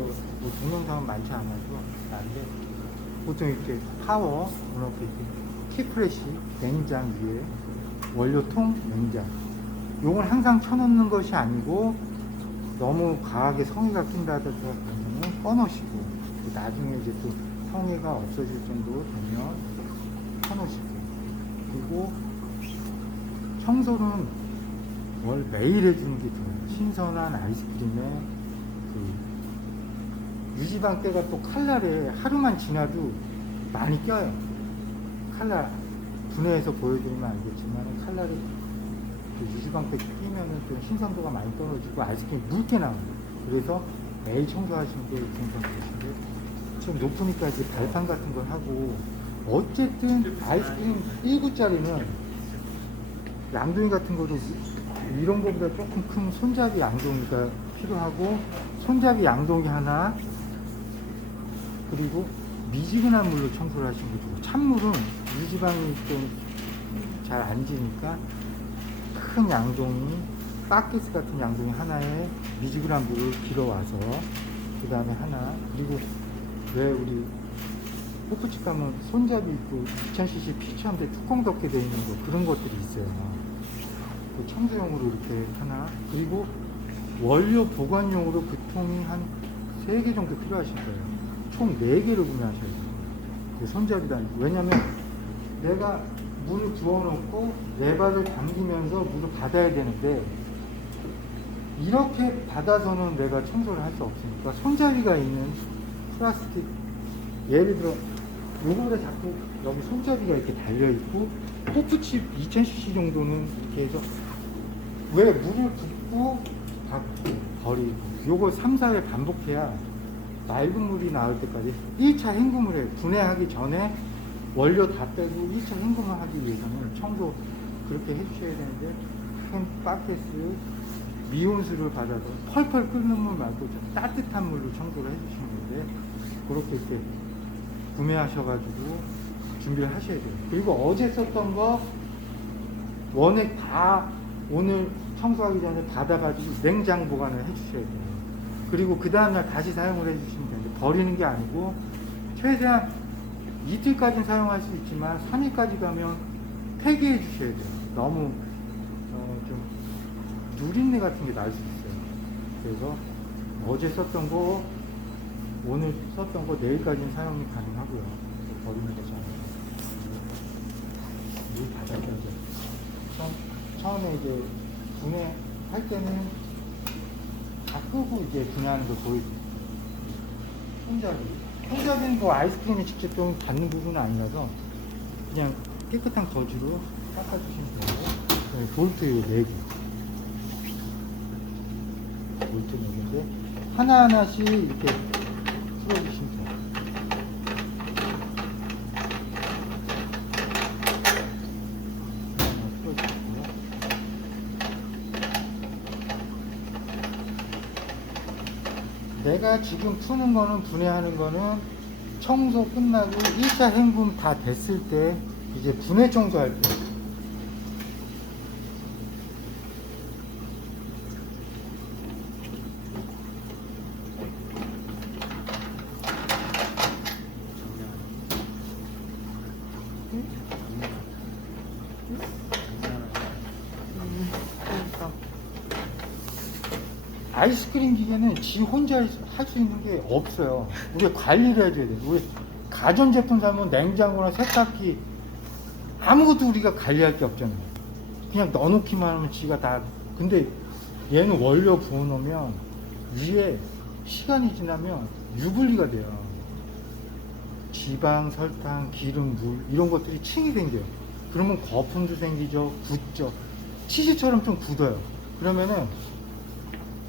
뭐 동영상은 많지 않아서 나는데 보통 이렇게 파워 이렇게 키프레시 냉장 위에 원료통 냉장 요걸 항상 켜놓는 것이 아니고 너무 과하게 성에가 낀다든가 그러면 꺼놓으시고 나중에 이제 또 성에가 없어질 정도로 되면 켜놓으시고 그리고 청소는 월 매일 해주는 게 좋아요. 신선한 아이스크림에 그 유지방때가 또 칼날에 하루만 지나도 많이 껴요. 칼날 분해해서 보여드리면 알겠지만 칼날에 그 유지방때 끼면은 좀 신선도가 많이 떨어지고 아이스크림이 묽게 나옵니다. 그래서 매일 청소하시는 게 괜찮으신데 좀 높으니까 이제 발판 같은 걸 하고 어쨌든 아이스크림 1구짜리는 양동이 같은 거도 이런 거보다 조금 큰 손잡이 양동이가 필요하고 손잡이 양동이 하나 그리고 미지근한 물로 청소를 하시는 게 좋고 찬물은 유지방이 좀 잘 안 지니까 큰 양동이 바켓 같은 양동이 하나에 미지근한 물을 길어와서 그 다음에 하나 그리고 왜 우리 호프집 가면 손잡이 있고 2000cc 피처인데 뚜껑 덮게 되어 있는 거 그런 것들이 있어요. 그 청소용으로 이렇게 하나 그리고 원료 보관용으로 그 통이 한 3개 정도 필요하실 거예요. 총 4개를 구매하셔야 돼요. 그 손잡이도 아니고 왜냐면 내가 물을 부어놓고 레바를 당기면서 물을 받아야 되는데 이렇게 받아서는 내가 청소를 할 수 없으니까 손잡이가 있는 플라스틱 예를 들어 요거보다 자꾸 여기 손잡이가 이렇게 달려있고 호프칩 2000cc 정도는 이렇게 해서 왜 물을 붓고 받고 버리고 요거 3, 4회 반복해야 맑은 물이 나올 때까지 1차 헹굼을 해요. 분해하기 전에 원료 다 빼고 1차 헹굼을 하기 위해서는 청소 그렇게 해주셔야 되는데 큰 바켓을 미온수를 받아서 펄펄 끓는 물 말고 좀 따뜻한 물로 청소를 해주시는 건데 그렇게 이렇게 구매하셔가지고 준비를 하셔야 돼요. 그리고 어제 썼던 거 원액 다 오늘 청소하기 전에 받아가지고 냉장 보관을 해주셔야 돼요. 그리고 그 다음날 다시 사용을 해주시면 되는데 버리는 게 아니고 최대한 이틀까지는 사용할 수 있지만 3일까지 가면 폐기해 주셔야 돼요. 너무 좀 누린내 같은 게 날 수 있어요. 그래서 어제 썼던 거 오늘 썼던 거 내일까지는 사용이 가능하고요. 버리는 거지 않아요. 물 받아야죠. 처음에 이제 분해할 때는 다 끄고 이제 분해하는 걸 보여드릴게요. 손잡이는 뭐 아이스크림에 직접 좀 닿는 부분은 아니라서 그냥 깨끗한 거즈로 닦아주시면 되고 볼트 4개 볼트 4개인데 하나하나씩 이렇게 풀어주시면 돼요. 하나 풀어주시고요. 내가 지금 푸는 거는 분해하는 거는 청소 끝나고 1차 헹굼 다 됐을 때 이제 분해 청소할 때 아이스크림 기계는 지 혼자 할 수 있는 게 없어요. 우리가 관리를 해줘야 돼요. 우리 가전제품 사면 냉장고나 세탁기 아무것도 우리가 관리할 게 없잖아요. 그냥 넣어놓기만 하면 지가 다. 근데 얘는 원료 부어놓으면 위에 시간이 지나면 유분리가 돼요. 지방, 설탕, 기름, 물 이런 것들이 층이 생겨요. 그러면 거품도 생기죠. 굳죠. 치즈처럼 좀 굳어요. 그러면은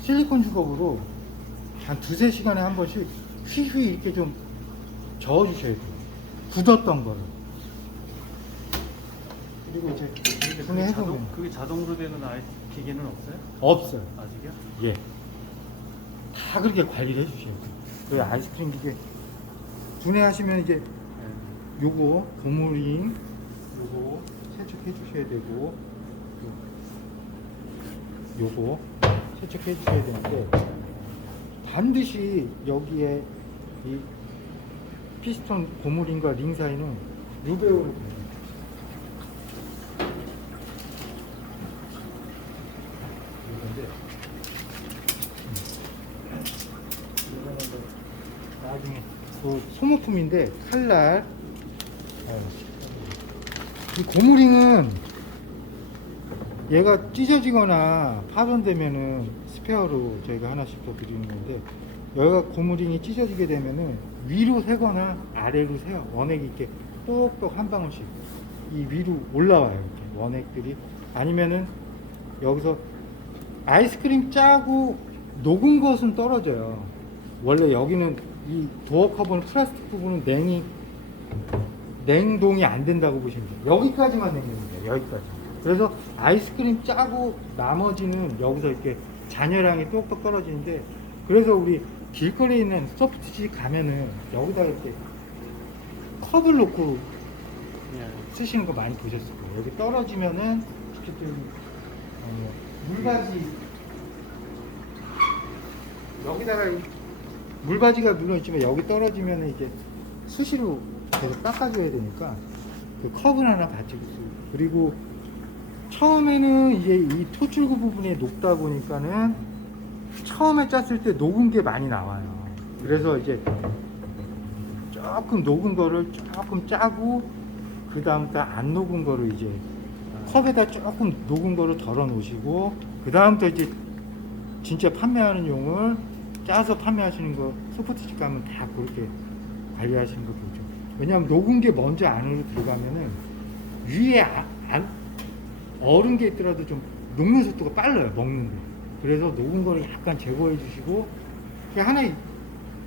실리콘 주걱으로 한 2~3시간에 한 번씩 휘휘 이렇게 좀 저어 주셔야 돼요. 굳었던 거를. 그리고 이제 분해해보면 그게 자동으로 되는 아이 기계는 없어요? 없어요. 아직이요? 예. 다 그렇게 관리를 해주셔야 돼요. 그 아이스크림 기계 분해하시면 이제 요거 고무링 요거 세척해 주셔야 되고 요거 세척해 주셔야 되는데 반드시 여기에 이 피스톤 고무링과 링 사이는 루베오를 됩니다. 이건데 이거는 나중에 그 소모품인데 칼날 이 고무링은 얘가 찢어지거나 파손되면은 스페어로 저희가 하나씩 더 드리는 건데, 여기가 고무링이 찢어지게 되면은 위로 세거나 아래로 세요. 원액이 이렇게 똑똑 한 방울씩 이 위로 올라와요. 이렇게 원액들이. 아니면은 여기서 아이스크림 짜고 녹은 것은 떨어져요. 원래 여기는 이 도어 커버는 플라스틱 부분은 냉동이 안 된다고 보시면 돼요. 여기까지만 냉동이 돼요. 여기까지. 그래서 아이스크림 짜고 나머지는 여기서 이렇게 잔여량이 똑똑 떨어지는데, 그래서 우리 길거리에 있는 소프트집 가면은 여기다 이렇게 컵을 놓고 쓰시는 거 많이 보셨을 거예요. 여기 떨어지면은 어쨌든 물바지 여기다가 물바지가 물론 있지만 여기 떨어지면은 이제 수시로 계속 닦아줘야 되니까 그 컵을 하나 받치고 쓰고, 그리고 처음에는 이제 이 토출구 부분이 녹다 보니까는 처음에 짰을 때 녹은 게 많이 나와요. 그래서 이제 조금 녹은 거를 조금 짜고 그 다음부터 안 녹은 거를 이제 컵에다 조금 녹은 거를 덜어 놓으시고, 그 다음부터 이제 진짜 판매하는 용을 짜서 판매하시는 거 소프트집 가면 다 그렇게 관리하시는 거 보죠. 왜냐하면 녹은 게 먼저 안으로 들어가면은 위에 얼은 게 있더라도 좀 녹는 속도가 빨라요, 먹는 거. 그래서 녹은 거를 약간 제거해 주시고, 그게 하나의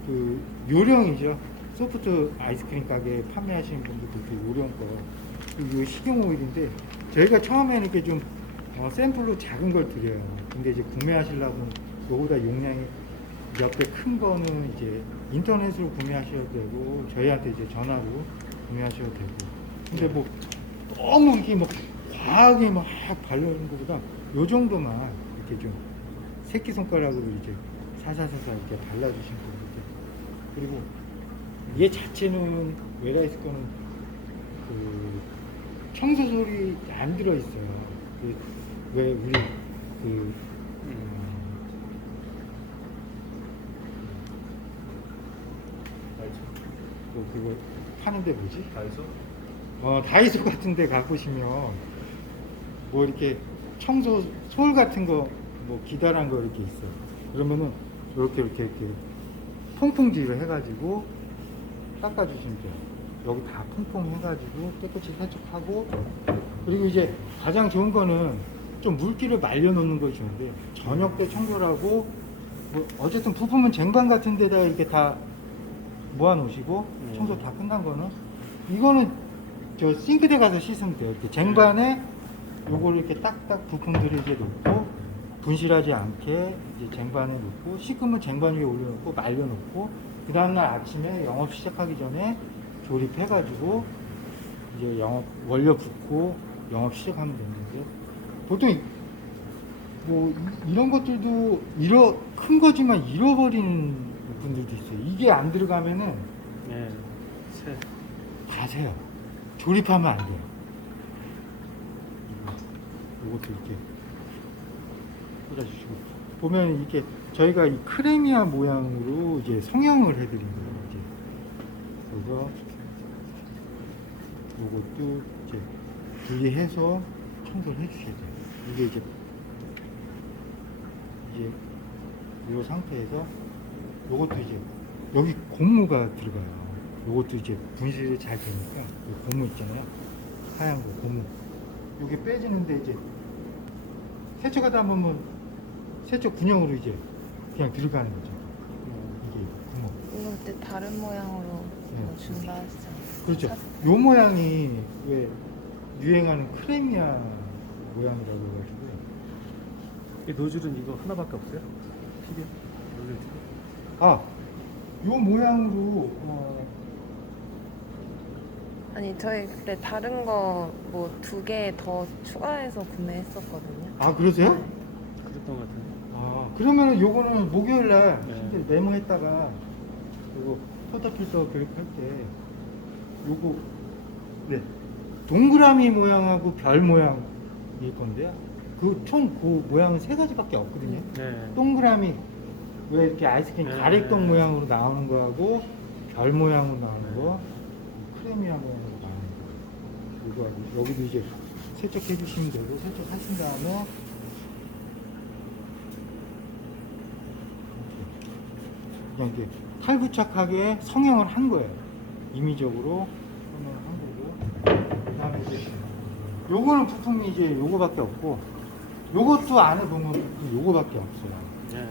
그 요령이죠. 소프트 아이스크림 가게 판매하시는 분들도 그 요령 거. 이 식용 오일인데 저희가 처음에는 이렇게 좀 샘플로 작은 걸 드려요. 근데 이제 구매하시려면 요거보다 용량이 옆에 큰 거는 이제 인터넷으로 구매하셔도 되고 저희한테 이제 전화로 구매하셔도 되고. 근데 뭐 너무 이게 뭐 과하게 막 바르는 것보다 요 정도만 이렇게 좀 새끼손가락으로 이제 사사사사 이렇게 발라주시면 됩니다. 그리고 얘 자체는 웨라이스 거는 그 청소솔이 안 들어있어요. 왜 우리 그거 파는데 뭐지? 다이소? 다이소 같은 데 가보시면 뭐 이렇게 청소 솔 같은 거 뭐 기다란 거 이렇게 있어요. 그러면은 이렇게 퐁퐁질을 해가지고 닦아주시면 돼요. 여기 다 퐁퐁 해가지고 깨끗이 세척하고, 그리고 이제 가장 좋은 거는 좀 물기를 말려 놓는 것이 좋은데, 저녁 때 청소를 하고 뭐 어쨌든 부품은 쟁반 같은 데다 이렇게 다 모아 놓으시고 청소 다 끝난 거는 이거는 저 싱크대 가서 씻으면 돼요. 이렇게 쟁반에 요걸 이렇게 딱딱 부품들을 이제 놓고 분실하지 않게 이제 쟁반에 놓고, 씻으면 쟁반 위에 올려놓고 말려놓고, 그 다음날 아침에 영업 시작하기 전에 조립해가지고 이제 영업 원료 붓고 영업 시작하면 되는데, 보통 뭐 이런 것들도 큰 거지만 잃어버리는 분들도 있어요. 이게 안 들어가면은 네. 다 새요. 조립하면 안 돼요. 이것도 이렇게 꽂아주시고, 보면 이렇게 저희가 이 크레미아 모양으로 이제 성형을 해드린 거예요. 이제 그래서 이것도 이제 분리해서 청소를 해주셔야 돼요. 이게 이제 이 상태에서 이것도 이제 여기 고무가 들어가요. 이것도 이제 분실이 잘 되니까 이 고무 있잖아요. 하얀 거 고무. 이게 빼지는데 이제 세척하다 보면 세척 군형으로 이제 그냥 들어가는 거죠. 이게 구멍. 이거 그때 다른 모양으로 네. 준다 했잖아요. 그렇죠. 요 모양이 왜 유행하는 크레미아 모양이라고 해가지고. 이 노즐은 이거 하나밖에 없어요? TV에? 노즐 TV? 요 모양으로 아니 저희 그때 다른 거 뭐 2개 더 추가해서 구매했었거든요. 그러세요? 네. 그랬던 것 같은데. 그러면은 요거는 목요일 날 네. 실제 메모했다가 요거 포터필터 교육할 때 요거 네 동그라미 모양하고 별 모양일 건데요. 그 총 그 모양은 세 가지밖에 없거든요. 네. 동그라미 왜 이렇게 아이스크림 네. 가래떡 모양으로 나오는 거하고 별 모양으로 나오는 거, 크레미아 모양으로 나오는 거. 이거 여기도 이제 세척해 주시면 되고 세척하신 다음에 그냥 이렇게 탈부착하게 성형을 한 거예요. 임의적으로 성형을 한 거고 그다음에 이제 요거는 부품이 이제 요거밖에 없고 요것도 안에 보면 부품 요거밖에 없어요. 네.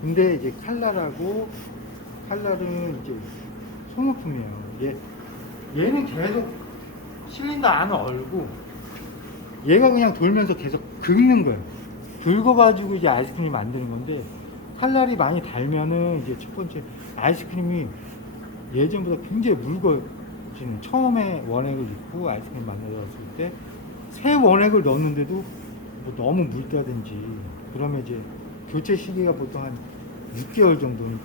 근데 이제 칼날은 이제 소모품이에요. 얘는 계속 실린더 안을 얼고 얘가 그냥 돌면서 계속 긁는 거예요. 긁어가지고 이제 아이스크림 만드는 건데 칼날이 많이 달면은 이제 첫 번째 아이스크림이 예전보다 굉장히 묽어지는 처음에 원액을 넣고 아이스크림 만들었을 때 새 원액을 넣었는데도 뭐 너무 묽다든지 그러면 이제 교체 시기가 보통 한 6개월 정도는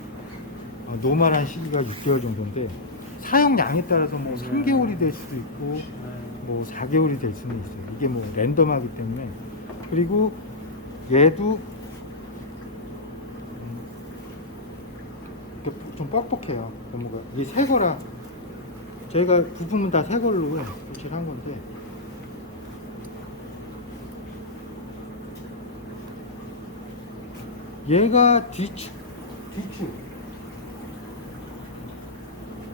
노멀한 시기가 6개월 정도인데 사용량에 따라서 뭐 3개월이 될 수도 있고 뭐 4개월이 될 수는 있어요. 이게 뭐 랜덤하기 때문에. 그리고 얘도 좀 뻑뻑해요. 고무가 이게 새 거라 저희가 부품은 다 새 걸로 교체를 한 건데 얘가 뒤축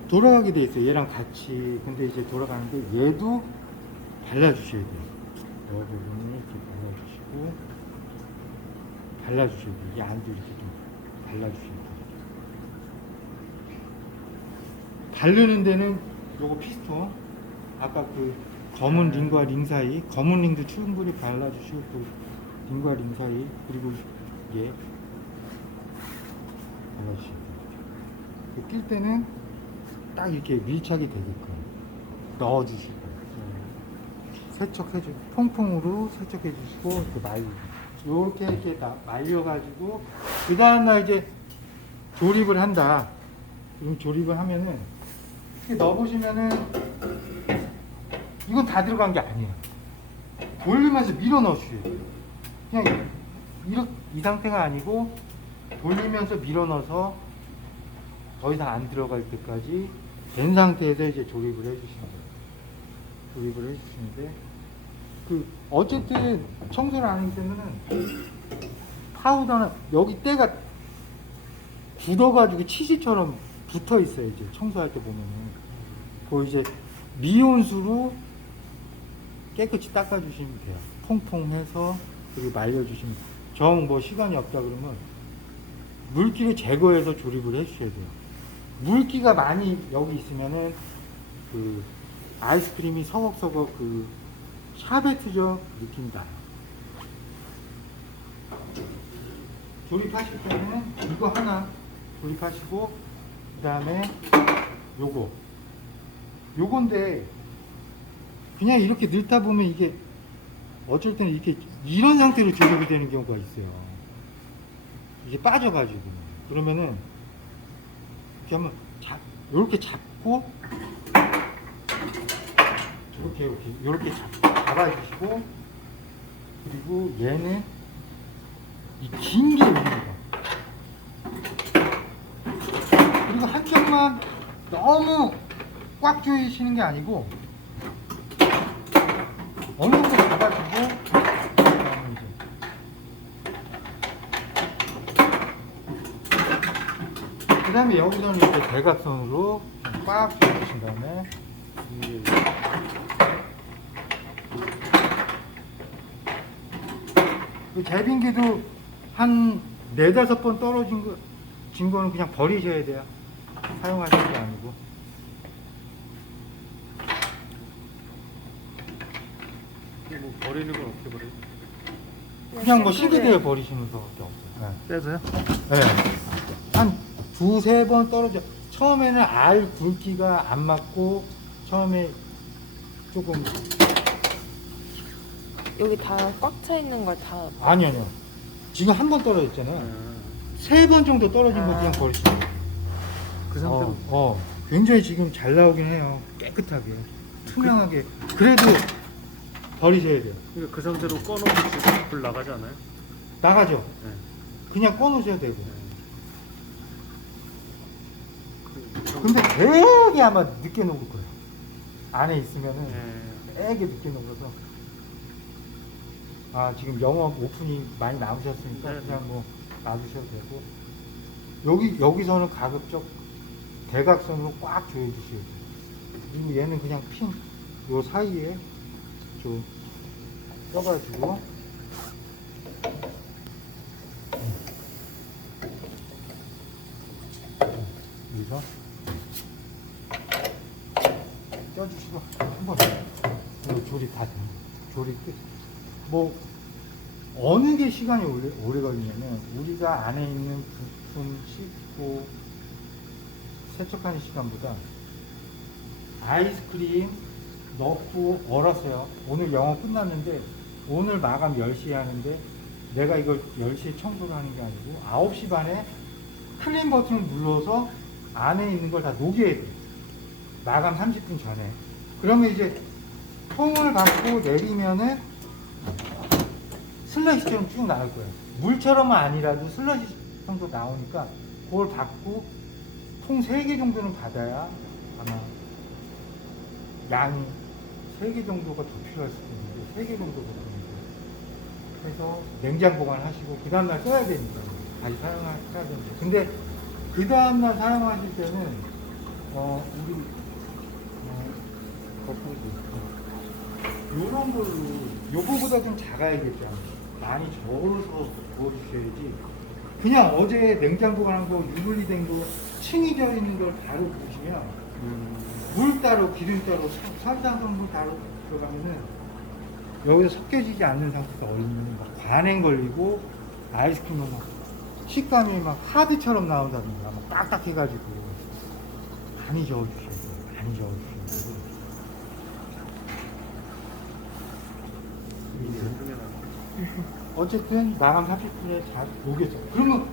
돌아가게 돼 있어요. 얘랑 같이. 근데 이제 돌아가는데 얘도 발라주셔야 돼요. 이 부분을 이렇게 발라주셔야 돼요. 이 안도 이렇게 좀 발라주셔야 돼요. 바르는 데는 요거 피스톤 아까 그 검은 링과 링 사이 검은 링도 충분히 발라주시고 또 링과 링 사이 그리고 얘 발라주셔야 돼요. 낄 때는 딱 이렇게 밀착이 되게끔 넣어주시고 세척해주고 통풍으로 세척해주시고 이렇게 이렇게 말려가지고 그 다음날 이제 조립을 한다. 그럼 조립을 하면은 이렇게 넣어보시면은 이건 다 들어간 게 아니에요. 돌리면서 밀어 넣으셔야 돼요. 그냥 이 상태가 아니고 돌리면서 밀어 넣어서 더 이상 안 들어갈 때까지 된 상태에서 이제 조립을 해주시는 거예요. 조립을 해주시는데 어쨌든 청소를 안 하기 때문에 파우더는 여기 때가 굳어가지고 치즈처럼 붙어 있어요. 이제 청소할 때 보면은 그 이제 미온수로 깨끗이 닦아주시면 돼요. 퐁퐁해서 그리고 말려주시면 돼요. 정 뭐 시간이 없다 그러면 물기를 제거해서 조립을 해주셔야 돼요. 물기가 많이 여기 있으면은 그 아이스크림이 서걱서걱 그 샤베트적 느낌이 나요. 조립하실 때는 이거 하나 조립하시고 그 다음에 요건데 그냥 이렇게 넣다 보면 이게 어쩔 때는 이렇게 이런 상태로 조립이 되는 경우가 있어요. 이게 빠져가지고 그러면은 이렇게 한번 이렇게 잡고 이렇게 잡아주시고 그리고 얘는 이 긴 게 여기입니다. 그리고 한쪽만 너무 꽉 조이시는 게 아니고 어느 정도 잡아주고 그 다음에 여기서는 이렇게 대각선으로 꽉 조여주신 다음에 그 제빙기도 한 4-5번 떨어진 거는 그냥 버리셔야 돼요. 사용하시는 게 아니고. 뭐 버리는 건 어떻게 버려요? 그냥 뭐 싱크대에 버리시는 것밖에 없어요. 떼서요? 네. 한 2-3번 떨어져. 처음에는 알 굵기가 안 맞고 처음에 조금 여기 다 꽉 차 있는 걸 다 아니요. 지금 한 번 떨어졌잖아요. 아, 3번 정도 떨어진 거 그냥 아. 버리시면 그 상태로 굉장히 지금 잘 나오긴 해요. 깨끗하게 투명하게. 그래도 버리셔야 돼요. 그러니까 그 상태로 꺼놓으면 지금 불 나가지 않아요? 나가죠. 네. 그냥 꺼놓으셔야 되고. 그- 근데 되게 아마 늦게 녹을 거예요. 안에 있으면은 네. 되게 늦게 녹아서. 아, 지금 영업 오픈이 많이 남으셨으니까 네. 그냥 뭐 놔두셔도 되고. 여기서는 가급적 대각선으로 꽉 조여주셔야 돼요. 그리고 얘는 그냥 핀 요 사이에 좀 떠가지고 여기서 쪄주시고 한번 조립 다 됩니다. 조립 끝. 뭐 어느 게 시간이 오래 걸리냐면 우리가 안에 있는 부품 씻고 세척하는 시간보다 아이스크림 넣고 얼었어요. 오늘 영업 끝났는데 오늘 마감 10시에 하는데 내가 이걸 10시에 청소를 하는 게 아니고 9시 반에 클린 버튼을 눌러서 안에 있는 걸 다 녹여야 돼. 마감 30분 전에. 그러면 이제 통을 받고 내리면은 슬러시처럼 쭉 나올 거예요. 물처럼은 아니라도 슬러시 정도 나오니까 그걸 받고 통 3개 정도는 받아야 아마 양이 3개 정도가 더 필요할 수도 있는데 3개 정도 보통이고 그래서 냉장 보관하시고 그 다음날 써야 되니까 다시 사용해야 되는데 근데 그 다음날 사용하실 때는 우리 거꾸로 요런 걸로 요거보다 좀 작아야겠죠. 많이 저어서 부어주셔야지 그냥 어제 냉장 보관한 거 유분리된 거 층이 져 있는 걸 바로 보시면 물 따로 기름 따로 산화성분 따로 들어가면은 여기서 섞여지지 않는 상태에서 얼리면 막 관행 걸리고 아이스크림은 막 식감이 막 하드처럼 나온다든가 막 딱딱해가지고 많이 저어주셔야 돼요. 많이 저어주셔야 되고 어쨌든 마감 30분에 잘 녹였어. 그러면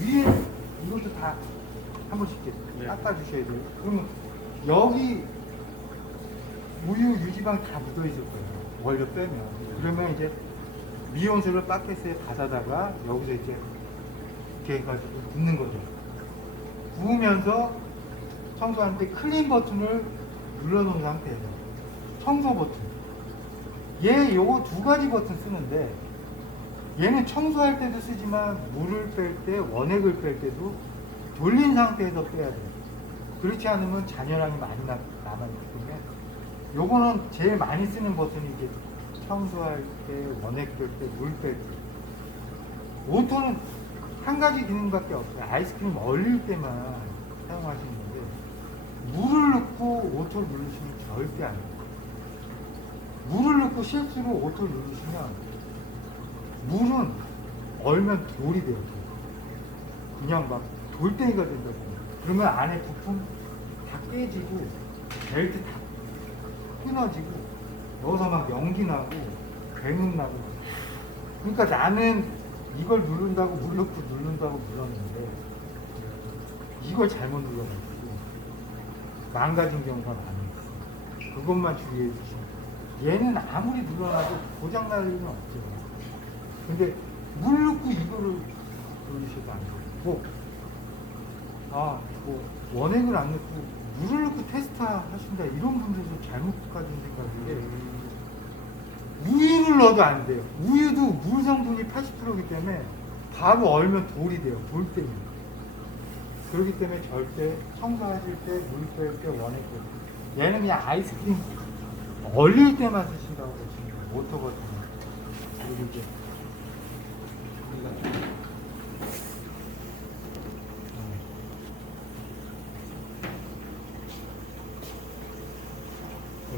위에 이것도 다 한 번씩 이렇게 닦아주셔야 돼요. 그러면 여기 우유 유지방 다 묻어 있을 거예요. 원료 빼면. 그러면 이제 미온수를 바켓에 받아다가 여기서 이제 이렇게 해가지고 붓는 거죠. 부으면서 청소하는데 클린 버튼을 눌러놓은 상태에서 청소 버튼. 얘 요거 2가지 버튼 쓰는데 얘는 청소할 때도 쓰지만 물을 뺄 때 원액을 뺄 때도 돌린 상태에서 빼야 돼요. 그렇지 않으면 잔여량이 많이 남아있기 때문에 요거는 제일 많이 쓰는 버튼이 이제 청소할 때, 원액 뺄 때, 물 뺄 때. 오토는 한 가지 기능밖에 없어요. 아이스크림 얼릴 때만 사용하시는 건데 물을 넣고 오토를 누르시면 절대 안 돼요. 물을 넣고 실수로 오토를 누르시면 물은 얼면 돌이 돼요. 그냥 막 돌덩이가 된다고. 그러면 안에 부품 다 깨지고 벨트 다 끊어지고 여기서 막 연기 나고 괴물 나고. 그러니까 나는 이걸 누른다고 물 넣고 누른다고 눌렀는데 이걸 잘못 눌러가지고 망가진 경우가 많아요. 그것만 주의해 주시면. 얘는 아무리 눌러놔도 고장날 일은 없죠. 근데 물 넣고 이거를 돌리셔도 안 돼요. 뭐 원액을 안 넣고 물을 넣고 테스트 하신다 이런 분들도 잘못 가진 생각인데 우유를 넣어도 안 돼요. 우유도 물 성분이 80%이기 때문에 바로 얼면 돌이 돼요. 돌 때문에. 그렇기 때문에 절대 청소하실 때 물 뺄 때 원액 뺄 때. 얘는 그냥 아이스크림 얼릴 때만 쓰신다고 보시면 돼요. 모터 버튼. 그리고 이제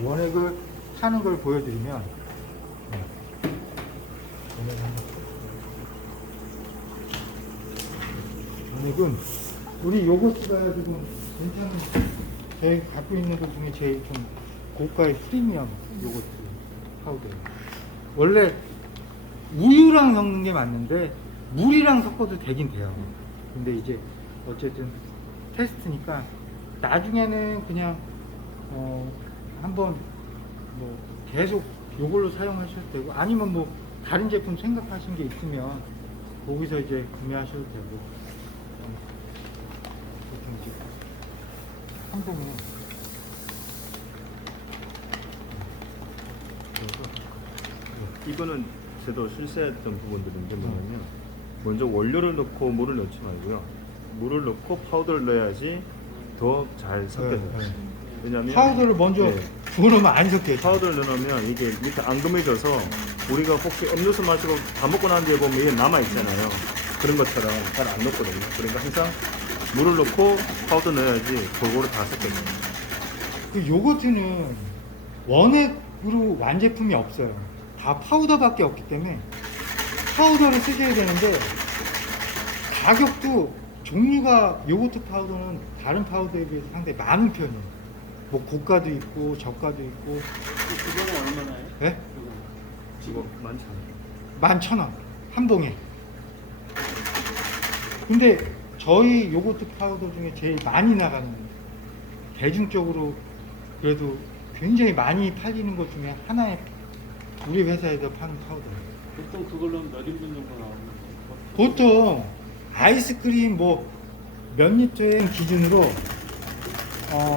원액을 타는 걸 보여드리면 원액은 우리 요거트가 지금 괜찮은 저희 갖고 있는 것 중에 제일 좀 고가의 프리미엄 요거트 파우더예요. 원래 우유랑 섞는 게 맞는데 물이랑 섞어도 되긴 돼요. 근데 이제 어쨌든 테스트니까 나중에는 그냥 한번 뭐 계속 요걸로 사용하셔도 되고, 아니면 뭐 다른 제품 생각하신 게 있으면 거기서 이제 구매하셔도 되고. 보통 이제 한 봉에 이거는 저도 실수했던 부분들인데 뭐냐면 먼저 원료를 넣고 물을 넣지 말고요. 물을 넣고 파우더를 넣어야지 더 잘 섞여져요. 네, 네. 왜냐면 파우더를 먼저 네, 부어놓으면 안 섞여요. 파우더를 넣으면 이게 이렇게 앙금해져서 우리가 혹시 음료수 마시고 다 먹고 난 뒤에 보면 이게 남아 있잖아요. 그런 것처럼 잘 안 녹거든요. 그러니까 항상 물을 넣고 파우더 넣어야지 골고루 다 섞여져요. 그 요거트는 원액으로 완제품이 없어요. 다 파우더밖에 없기 때문에 파우더를 쓰셔야 되는데, 가격도 종류가 요거트 파우더는 다른 파우더에 비해서 상당히 많은 편이에요. 뭐 고가도 있고 저가도 있고. 그거는 얼마나요? 네? 지금 많지 않아요. 11,000원 한 봉에. 근데 저희 요거트 파우더 중에 제일 많이 나가는, 대중적으로 그래도 굉장히 많이 팔리는 것 중에 하나의 우리 회사에서 파는 파우더예요. 보통 그걸로 몇 인분 정도 나오는 거예요? 보통 아이스크림 뭐 몇 리터의 기준으로